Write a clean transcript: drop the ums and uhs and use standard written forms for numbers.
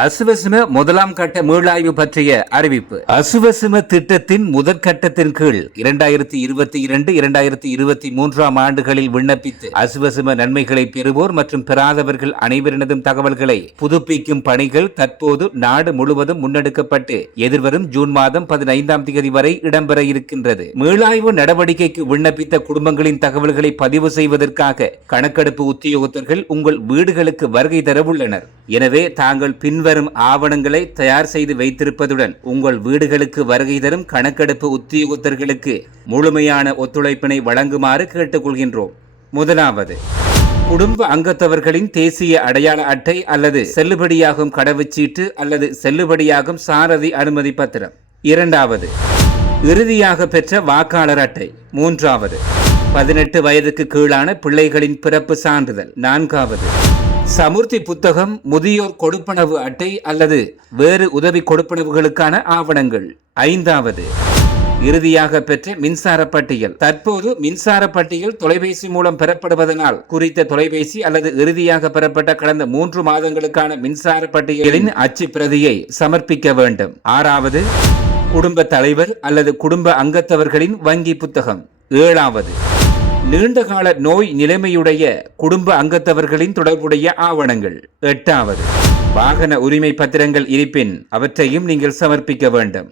அசுவசும முதலாம் கட்ட மீளாய்வு பற்றிய அறிவிப்பு. அசுவசும திட்டத்தின் முதற்கட்டத்தின் கீழ் 2022-2023 ஆண்டுகளில் விண்ணப்பித்து அசுவசும நன்மைகளை பெறுவோர் மற்றும் பெறாதவர்கள் அனைவரினதும் தகவல்களை புதுப்பிக்கும் பணிகள் தற்போது நாடு முழுவதும் முன்னெடுக்கப்பட்டு எதிர்வரும் ஜூன் மாதம் 15ஆம் தேதி வரை இடம்பெற இருக்கின்றது. மீளாய்வு நடவடிக்கைக்கு விண்ணப்பித்த குடும்பங்களின் தகவல்களை பதிவு செய்வதற்காக கணக்கெடுப்பு உத்தியோகத்தர்கள் உங்கள் வீடுகளுக்கு வருகை தர உள்ளனர். எனவே தாங்கள் பின்வரும் ஆவணங்களை தயார் செய்து வைத்திருப்பதுடன் உங்கள் வீடுகளுக்கு வருகை தரும் கணக்கெடுப்பு உத்தியோகத்தர்களுக்கு முழுமையான ஒத்துழைப்பினை வழங்குமாறு கேட்டுக்கொள்கின்றோம். முதலாவது, குடும்ப அங்கத்தவர்களின் தேசிய அடையாள அட்டை அல்லது செல்லுபடியாகும் கடவுச்சீட்டு அல்லது செல்லுபடியாகும் சாரதி அனுமதி பத்திரம். இரண்டாவது, இறுதியாக பெற்ற வாக்காளர் அட்டை. மூன்றாவது, 18 வயதுக்கு கீழான பிள்ளைகளின் பிறப்பு சான்றிதழ். நான்காவது, சமுர்த்தி புத்தகம், முதியோர் கொடுப்பனவு அட்டை அல்லது வேறு உதவி கொடுப்பனவுகளுக்கான ஆவணங்கள். ஐந்தாவது, இறுதியாக பெற்ற மின்சார பட்டியல். தற்போது மின்சார பட்டியல் தொலைபேசி மூலம் பெறப்படுவதனால் குறித்த தொலைபேசி அல்லது இறுதியாக பெறப்பட்ட கடந்த 3 மாதங்களுக்கான மின்சார பட்டியலின் அச்சு பிரதியை சமர்ப்பிக்க வேண்டும். ஆறாவது, குடும்ப தலைவர் அல்லது குடும்ப அங்கத்தவர்களின் வங்கி புத்தகம். ஏழாவது, நீண்டகால நோய் நிலைமையுடைய குடும்ப அங்கத்தவர்களின் தொடர்புடைய ஆவணங்கள். எட்டாவது, வாகன உரிமை பத்திரங்கள் இருப்பின் அவற்றையும் நீங்கள் சமர்ப்பிக்க வேண்டும்.